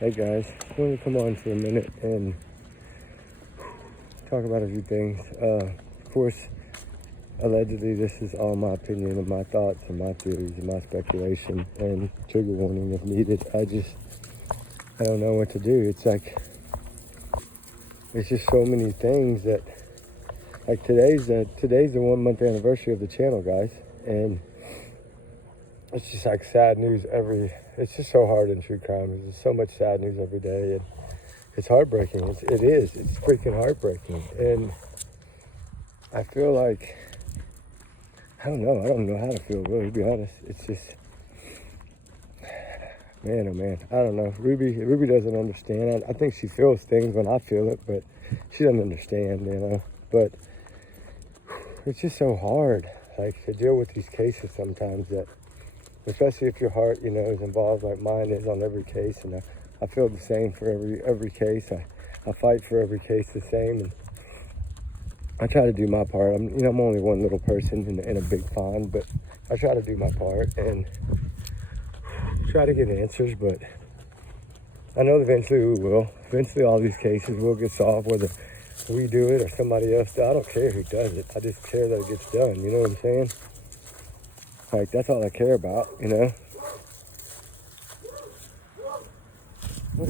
Hey guys, I wanted to come on for a minute and talk about a few things. Of course, allegedly this is all my opinion and my thoughts and my theories and my speculation, and trigger warning if needed. I don't know what to do. It's just so many things that, like today's the 1 month anniversary of the channel, guys, and it's just like sad news it's just so hard in true crime. There's just so much sad news every day, and it's heartbreaking. It's freaking heartbreaking. And I feel like, I don't know how to feel, really, to be honest. It's just, man, oh man, I don't know. Ruby doesn't understand. I think she feels things when I feel it, but she doesn't understand, But it's just so hard, like, to deal with these cases sometimes, that, especially if your heart, is involved like mine is on every case. And I feel the same for every case. I fight for every case the same, and I try to do my part. I'm only one little person in a big pond, but I try to do my part and try to get answers. But I know eventually we will. Eventually all these cases will get solved, whether we do it or somebody else does. I don't care who does it. I just care that it gets done. You know what I'm saying? Like, that's all I care about, What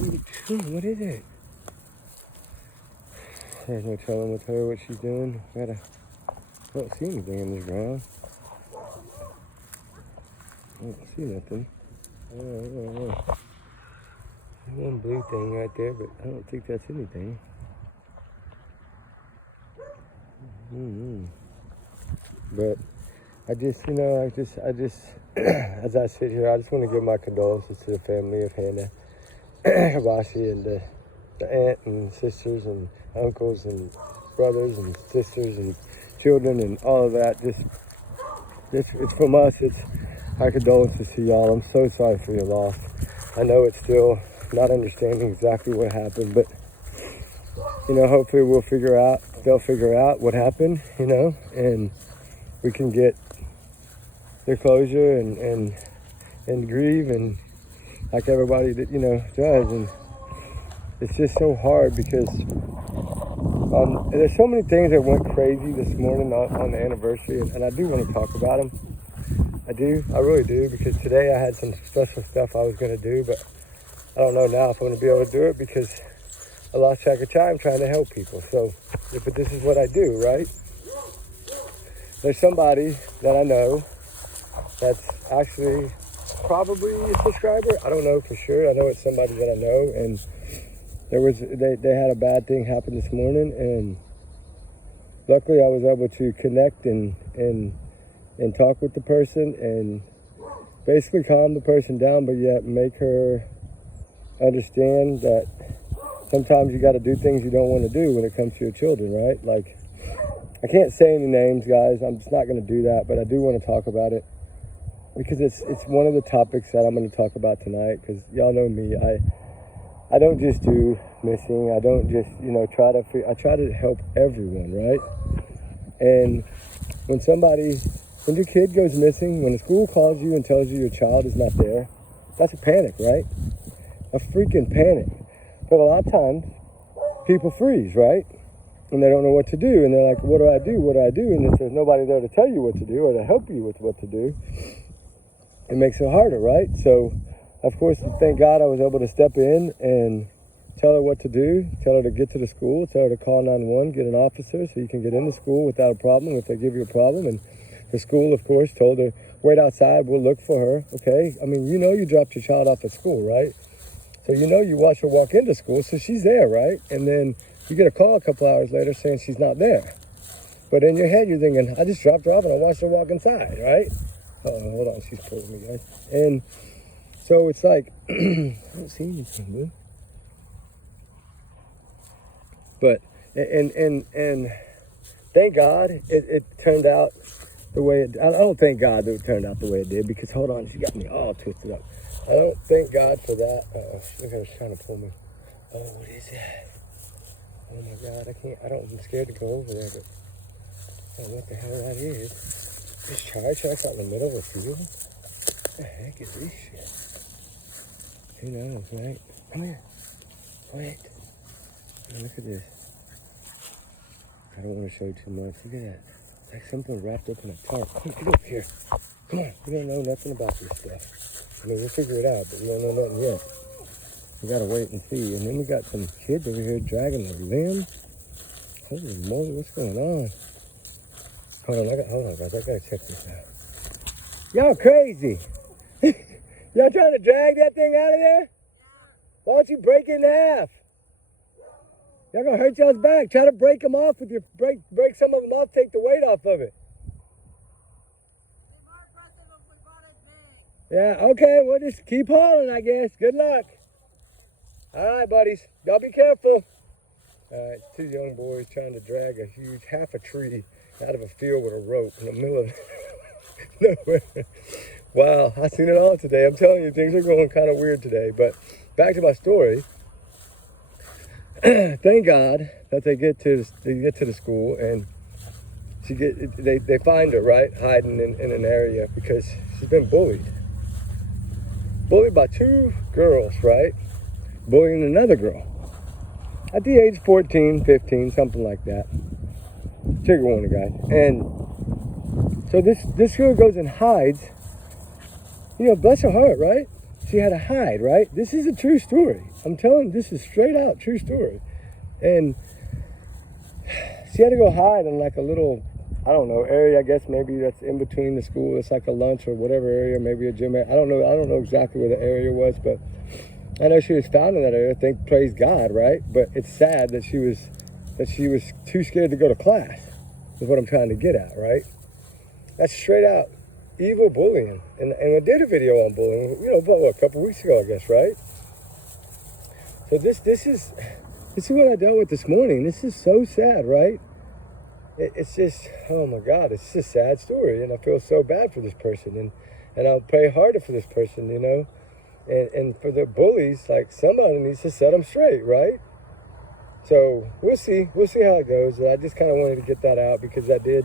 are you doing? What is it? There's no telling with her what she's doing. I don't see anything in this ground. I don't see nothing. I don't know. There's one blue thing right there, but I don't think that's anything. But I just, as I sit here, I just want to give my condolences to the family of Hannah Habashi, and the aunt and sisters and uncles and brothers and sisters and children and all of that. It's from us. It's our condolences to y'all. I'm so sorry for your loss. I know it's still not understanding exactly what happened, but hopefully they'll figure out what happened, and we can get their closure and grieve, and like everybody that does. And it's just so hard because there's so many things that went crazy this morning on the anniversary, and I do want to talk about them. I really do, because today I had some special stuff I was going to do, but I don't know now if I'm going to be able to do it because I lost track of time trying to help people. So, but this is what I do, right? There's somebody that I know that's actually probably a subscriber. I don't know for sure. I know it's somebody that I know, and they had a bad thing happen this morning, and luckily I was able to connect and talk with the person and basically calm the person down, but yet make her understand that sometimes you got to do things you don't want to do when it comes to your children, right? Like, I can't say any names, guys. I'm just not going to do that, but I do want to talk about it because it's one of the topics that I'm going to talk about tonight, because y'all know me. I don't just do missing. I don't just, I try to help everyone, right? And when your kid goes missing, when the school calls you and tells you your child is not there, that's a panic, right? A freaking panic. But a lot of times, people freeze, right? And they don't know what to do. And they're like, what do I do? What do I do? And if there's nobody there to tell you what to do or to help you with what to do, it makes it harder, right? So, of course, thank God I was able to step in and tell her what to do, tell her to get to the school, tell her to call 911, get an officer so you can get into school without a problem if they give you a problem. And the school, of course, told her, wait outside, we'll look for her, okay? I mean, you dropped your child off at school, right? So you watch her walk into school, so she's there, right? And then you get a call a couple hours later saying she's not there. But in your head, you're thinking, I just dropped her off and I watched her walk inside, right? Uh-oh, hold on, she's pulling me, guys. And so it's like, I don't see anything, dude. But, and thank God it turned out the way I don't thank God that it turned out the way it did, because, hold on, she got me all twisted up. I don't thank God for that. Look at her trying to pull me. Oh, what is that? Oh my God, I'm scared to go over there, but I don't know what the hell that is. This trash out in the middle of a field? What the heck is this shit? Who knows, right? Come here. Wait. Oh, look at this. I don't want to show too much. Look at that. It's like something wrapped up in a tarp. Come on, get over here. Come on. We don't know nothing about this stuff. I mean, we'll figure it out, but we don't know nothing yet. We gotta wait and see. And then we got some kids over here dragging a limb. Holy moly, what's going on? Hold on, guys. I gotta check this out. Y'all crazy. Y'all trying to drag that thing out of there? Why don't you break it in half? Y'all gonna hurt y'all's back. Try to break them off with your break some of them off, take the weight off of it. Yeah, okay, we'll just keep hauling, I guess. Good luck. All right, buddies. Y'all be careful. All right, two young boys trying to drag a huge half a tree out of a field with a rope in the middle of nowhere. Wow, I've seen it all today. I'm telling you, things are going kind of weird today. But back to my story. Thank God that they get to the school and they find her, right, hiding in an area because she's been bullied. Bullied by two girls, right? Bullying another girl. At the age 14, 15, something like that. Trigger warning, guys. And so this girl goes and hides. You know, bless her heart, right? She had to hide, right? This is a true story. I'm telling you, this is straight out true story. And she had to go hide in like a little, I don't know, area, I guess maybe that's in between the school. It's like a lunch or whatever area, maybe a gym area. I don't know exactly where the area was, but I know she was found in that area. Praise God, right? But it's sad that she was too scared to go to class, is what I'm trying to get at, right? That's straight out evil bullying. And I did a video on bullying, you know, about a couple weeks ago, I guess, right? So this is what I dealt with this morning. This is so sad, right? It's just, oh my God, it's just a sad story. And I feel so bad for this person. And I'll pray harder for this person, you know? And for the bullies, like somebody needs to set them straight, right? So we'll see how it goes. I just kind of wanted to get that out because I did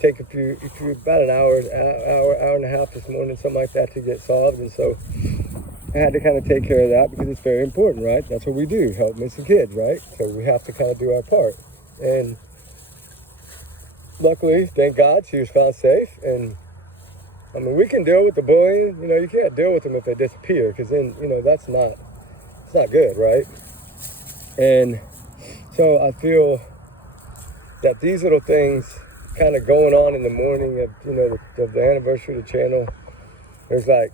take about an hour and a half this morning, something like that, to get solved. And so I had to kind of take care of that because it's very important, right? That's what we do, help missing kids, right? So we have to kind of do our part. And luckily, thank God, she was found safe. And I mean, we can deal with the bullying. You know, you can't deal with them if they disappear because then, you know, it's not good, right? And so I feel that these little things kind of going on in the morning of, you know, of the anniversary of the channel, there's like,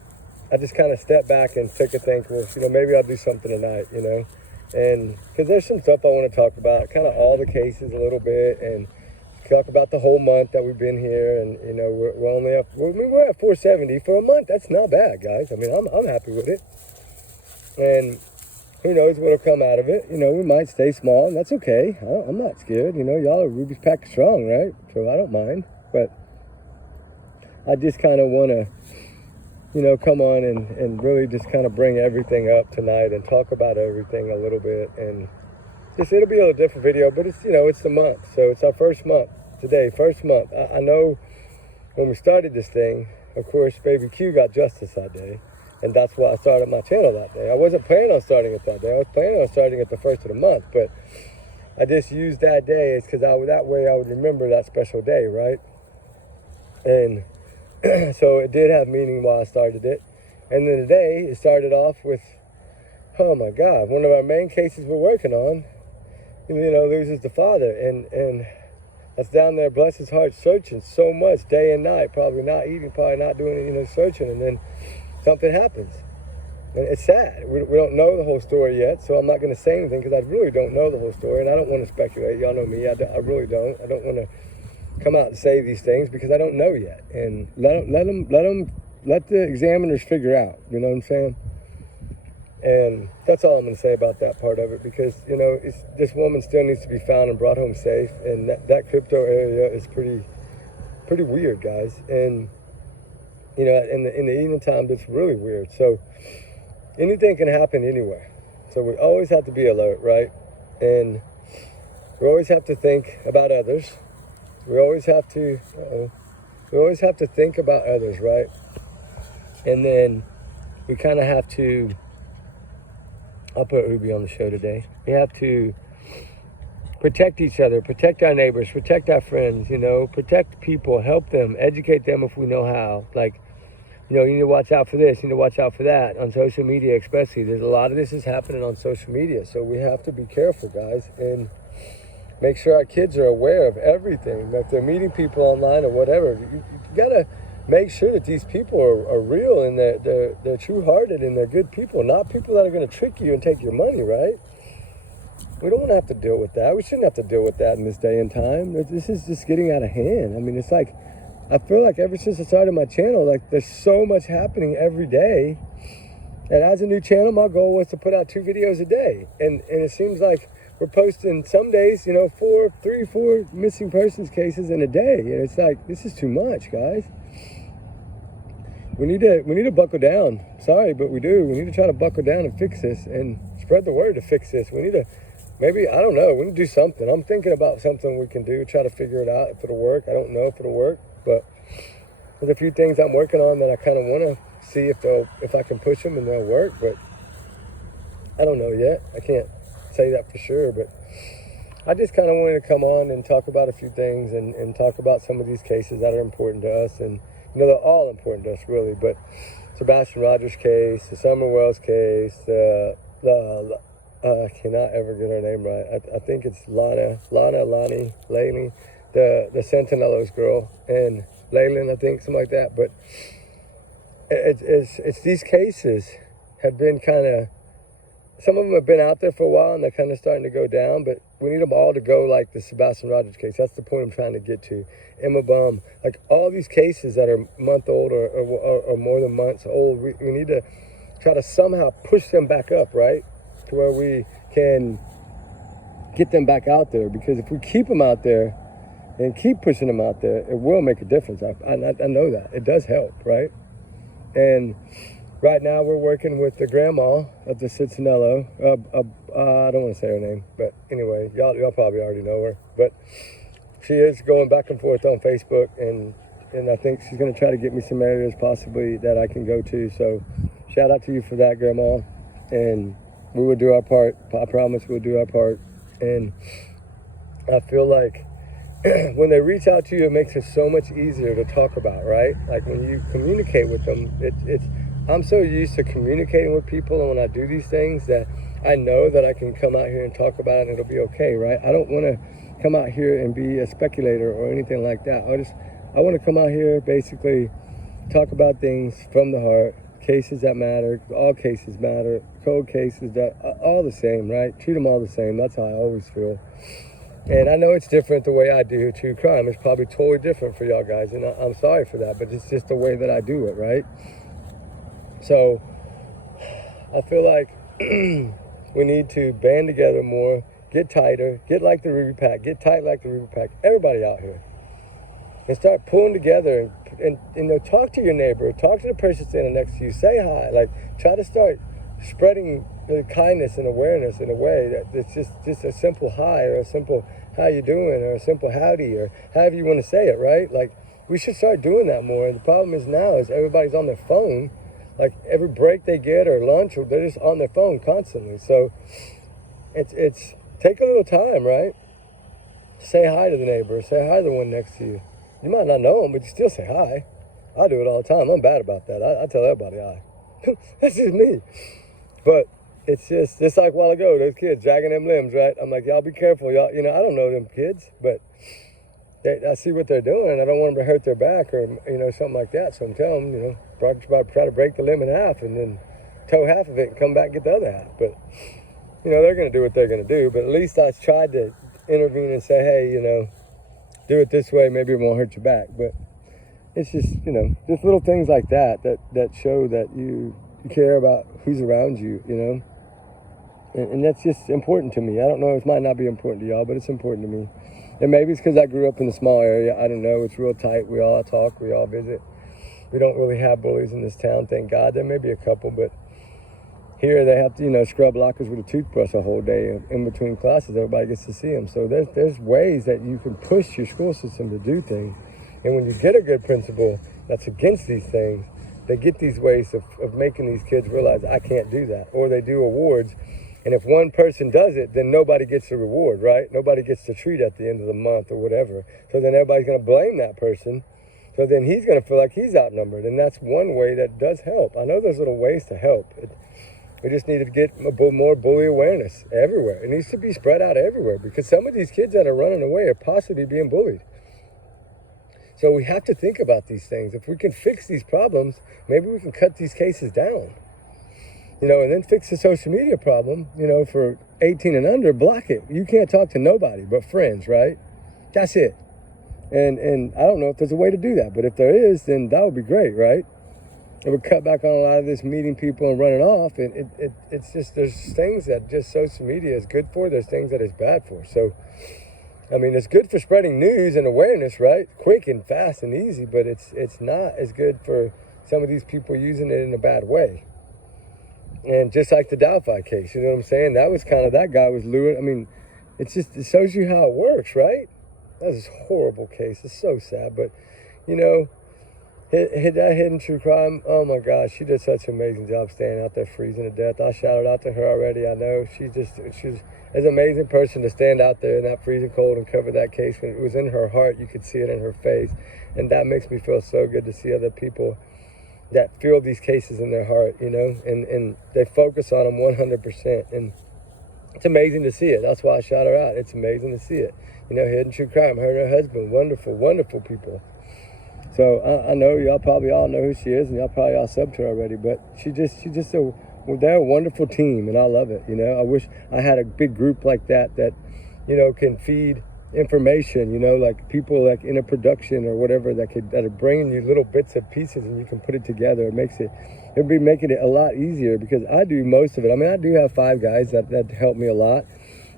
I just kind of step back and take a think, well, you know, maybe I'll do something tonight, you know, and because there's some stuff I want to talk about, kind of all the cases a little bit, and talk about the whole month that we've been here, and you know, we're at 470 for a month. That's not bad, guys. I mean, I'm happy with it, and who knows what'll come out of it. You know, we might stay small, and that's okay. I'm not scared. You know, y'all are Ruby's pack strong, right? So I don't mind. But I just kind of want to, you know, come on and really just kind of bring everything up tonight and talk about everything a little bit. And just, it'll be a little different video, but it's, you know, it's the month. So it's our first month today, first month. I know when we started this thing, of course, Baby Q got justice that day. And that's why I started my channel that day. I wasn't planning on starting it that day. I was planning on starting it the first of the month, but I just used that day because that way I would remember that special day, right? And so it did have meaning why I started it. And then today it started off with, oh my God, one of our main cases we're working on, you know, loses the father, and that's down there, bless his heart, searching so much day and night, probably not eating, probably not doing, you know, searching, and then something happens. And it's sad. We don't know the whole story yet, so I'm not going to say anything because I really don't know the whole story, and I don't want to speculate. Y'all know me. I really don't. I don't want to come out and say these things because I don't know yet. And let the examiners figure out. You know what I'm saying? And that's all I'm going to say about that part of it because, you know, this woman still needs to be found and brought home safe, and that crypto area is pretty weird, guys. And you know, in the evening time, it's really weird. So anything can happen anywhere. So we always have to be alert, right? And we always have to think about others. We always have to think about others, right? And then we kind of have to I'll put Ruby on the show today. We have to protect each other, protect our neighbors, protect our friends, protect people, help them, educate them if we know how. Like, you need to watch out for this, you need to watch out for that on social media especially. There's a lot of this is happening on social media, so we have to be careful, guys, and make sure our kids are aware of everything. If they're meeting people online or whatever, you got to make sure that these people are real and they're true-hearted and they're good people, not people that are going to trick you and take your money, right? We don't want to have to deal with that. We shouldn't have to deal with that in this day and time. This is just getting out of hand. I mean, it's like, I feel like ever since I started my channel, like there's so much happening every day. And as a new channel, my goal was to put out 2 videos a day. And it seems like we're posting some days, 3-4 missing persons cases in a day. And it's like, this is too much, guys. We need to buckle down. Sorry, but we do. We need to try to buckle down and fix this and spread the word to fix this. We need to, maybe, I don't know, we need to do something. I'm thinking about something we can do, try to figure it out if it'll work. I don't know if it'll work, but there's a few things I'm working on that I kind of want to see if I can push them and they'll work, but I don't know yet. I can't say that for sure, but I just kind of wanted to come on and talk about a few things and talk about some of these cases that are important to us. And they're all important to us, really, but Sebastian Rogers case, the Summer Wells case, I cannot ever get her name right. I think it's Lonnie, the Santinello's girl, and Leyland, I think, something like that. But it's these cases have been kind of, some of them have been out there for a while and they're kind of starting to go down, but we need them all to go like the Sebastian Rogers case. That's the point I'm trying to get to. Emma Bum, like all these cases that are month old or more than months old, we need to try to somehow push them back up, right? To where we can get them back out there, because if we keep them out there and keep pushing them out there, it will make a difference. I know that. It does help, right? And right now we're working with the grandma of the Cicinello. I don't want to say her name, but anyway, y'all probably already know her. But she is going back and forth on Facebook, and I think she's going to try to get me some areas possibly that I can go to. So shout out to you for that, Grandma. And we will do our part. I promise we'll do our part. And I feel like when they reach out to you, it makes it so much easier to talk about, right? Like when you communicate with them, I'm so used to communicating with people, and when I do these things that I know that I can come out here and talk about it and it'll be okay, right? I don't want to come out here and be a speculator or anything like that. I want to come out here, basically talk about things from the heart, cases that matter, all cases matter, cold cases that all the same, right? Treat them all the same. That's how I always feel. And I know it's different the way I do true crime. It's probably totally different for y'all guys, and I'm sorry for that, but it's just the way that I do it, right? So I feel like we need to band together more, get tighter, get like the Ruby Pack, get tight like the Ruby Pack, everybody out here. And start pulling together and talk to your neighbor, talk to the person standing next to you, say hi, like try to start spreading kindness and awareness in a way that it's just a simple hi or a simple how you doing or a simple howdy or however you want to say it, right? Like we should start doing that more. And the problem is now is everybody's on their phone. Like every break they get or lunch, or they're just on their phone constantly. So it's take a little time, right? Say hi to the neighbor. Say hi to the one next to you. You might not know them, but you still say hi. I do it all the time. I'm bad about that. I tell everybody hi. That's just me. But it's just like a while ago, those kids dragging them limbs, right? I'm like, y'all be careful, y'all. I don't know them kids, but I see what they're doing. I don't want them to hurt their back or, something like that. So I'm telling them, try to break the limb in half and then tow half of it and come back and get the other half. But, they're going to do what they're going to do. But at least I tried to intervene and say, hey, do it this way. Maybe it won't hurt your back. But it's just, just little things like that show that you care about who's around you, And that's just important to me. I don't know, it might not be important to y'all, but it's important to me. And maybe it's because I grew up in a small area. I don't know. It's real tight. We all talk. We all visit. We don't really have bullies in this town, thank God. There may be a couple, but here they have to, scrub lockers with a toothbrush a whole day in between classes. Everybody gets to see them. So there's ways that you can push your school system to do things. And when you get a good principal that's against these things, they get these ways of making these kids realize I can't do that. Or they do awards And if one person does it, then nobody gets the reward, right? Nobody gets the treat at the end of the month or whatever. So then everybody's going to blame that person. So then he's going to feel like he's outnumbered. And that's one way that does help. I know there's little ways to help. We just need to get more bully awareness everywhere. It needs to be spread out everywhere, because some of these kids that are running away are possibly being bullied. So we have to think about these things. If we can fix these problems, maybe we can cut these cases down. And then fix the social media problem, for 18 and under, block it. You can't talk to nobody but friends, right? That's it. And I don't know if there's a way to do that, but if there is, then that would be great, right? It would cut back on a lot of this meeting people and running off. And it's just, there's things that just social media is good for. There's things that it's bad for. So, I mean, it's good for spreading news and awareness, right? Quick and fast and easy, but it's not as good for some of these people using it in a bad way. And just like the Delphi case, you know what I'm saying? That was kind of, that guy was luring. I mean, it shows you how it works, right? That was a horrible case. It's so sad. But, that hidden true crime, oh my gosh, she did such an amazing job staying out there freezing to death. I shouted out to her already. I know she's an amazing person to stand out there in that freezing cold and cover that case. When it was in her heart, you could see it in her face. And that makes me feel so good to see other people that feel these cases in their heart, and they focus on them 100%. And it's amazing to see it. That's why I shout her out. It's amazing to see it. Hidden true crime, her and her husband, wonderful, wonderful people. So I know y'all probably all know who she is, and y'all probably all subbed her already, but they're a wonderful team, and I love it. I wish I had a big group like that, can feed information, like people like in a production or whatever that are bringing you little bits of pieces and you can put it together. It'd be making it a lot easier, because I do most of it. I mean, I do have 5 guys that help me a lot,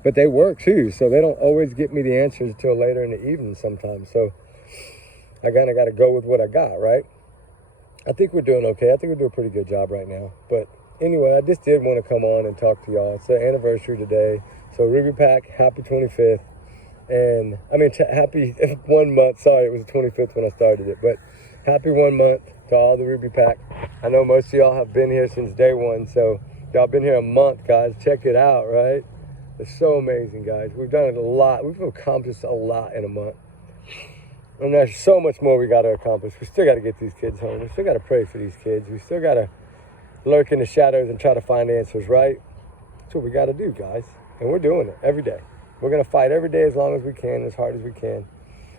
but they work too, so they don't always get me the answers until later in the evening sometimes. So I kind of got to go with what I got, right? I think we're doing okay. I think we do a pretty good job right now. But anyway, I just did want to come on and talk to y'all. It's the anniversary today. So Ruby Pack, happy 25th. And happy 1 month. Sorry, it was the 25th when I started it, but happy 1 month to all the Ruby Pack. I know most of y'all have been here since day one, so y'all been here a month, guys. Check it out, right? It's so amazing, guys. We've done it a lot. We've accomplished a lot in a month. And there's so much more we got to accomplish. We still got to get these kids home. We still got to pray for these kids. We still got to lurk in the shadows and try to find answers, right? That's what we got to do, guys. And we're doing it every day. We're going to fight every day as long as we can, as hard as we can.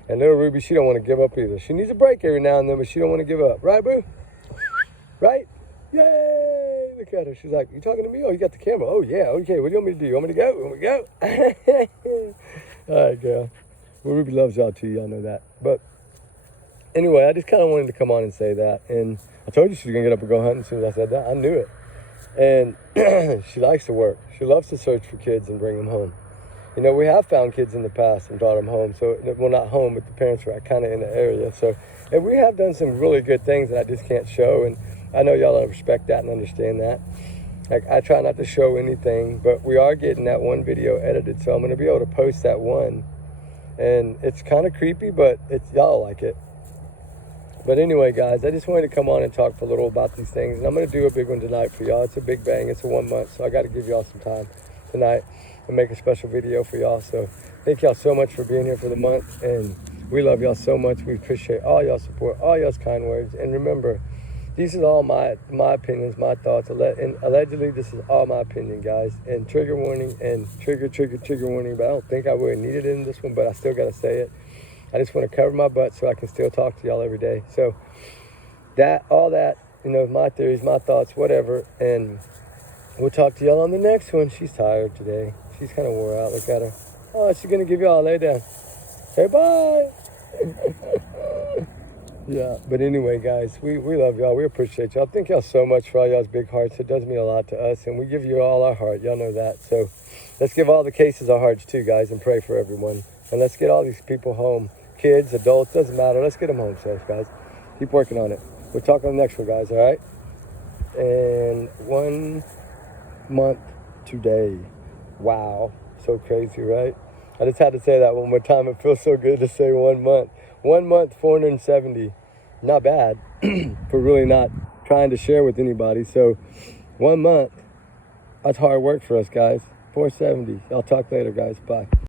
And little Ruby, she don't want to give up either. She needs a break every now and then, but she don't want to give up. Right, boo? Right? Yay! Look at her. She's like, you talking to me? Oh, you got the camera. Oh, yeah. Okay, what do you want me to do? You want me to go? You want me to go? All right, girl. Well, Ruby loves y'all too. Y'all know that. But anyway, I just kind of wanted to come on and say that. And I told you she was going to get up and go hunting as soon as I said that. I knew it. And she likes to work. She loves to search for kids and bring them home. We have found kids in the past and brought them home. So, well, not home, but the parents were kind of in the area. So, and we have done some really good things that I just can't show. And I know y'all respect that and understand that. Like, I try not to show anything, but we are getting that one video edited. So I'm going to be able to post that one. And it's kind of creepy, but y'all like it. But anyway, guys, I just wanted to come on and talk for a little about these things. And I'm going to do a big one tonight for y'all. It's a big bang. It's a 1 month. So I got to give y'all some time tonight and make a special video for y'all. So thank y'all so much for being here for the month. And we love y'all so much. We appreciate all y'all support, all y'all's kind words. And remember, these are all my opinions, my thoughts. And allegedly, this is all my opinion, guys. And trigger warning and trigger warning. But I don't think I really needed it in this one, but I still got to say it. I just want to cover my butt so I can still talk to y'all every day. So all that, my theories, my thoughts, whatever. And we'll talk to y'all on the next one. She's tired today. She's kind of wore out. Look at her. Oh, she's going to give y'all a lay down. Say bye. Yeah, but anyway, guys, we love y'all. We appreciate y'all. Thank y'all so much for all y'all's big hearts. It does mean a lot to us, and we give you all our heart. Y'all know that. So let's give all the cases our hearts too, guys, and pray for everyone. And let's get all these people home. Kids, adults, doesn't matter. Let's get them home safe, guys. Keep working on it. We'll talk on the next one, guys, all right? And 1 month today. Wow. So crazy, right? I just had to say that one more time. It feels so good to say 1 month. 1 month, 470. Not bad for really not trying to share with anybody. So 1 month, That's hard work for us, guys. 470. I'll talk later, guys. Bye.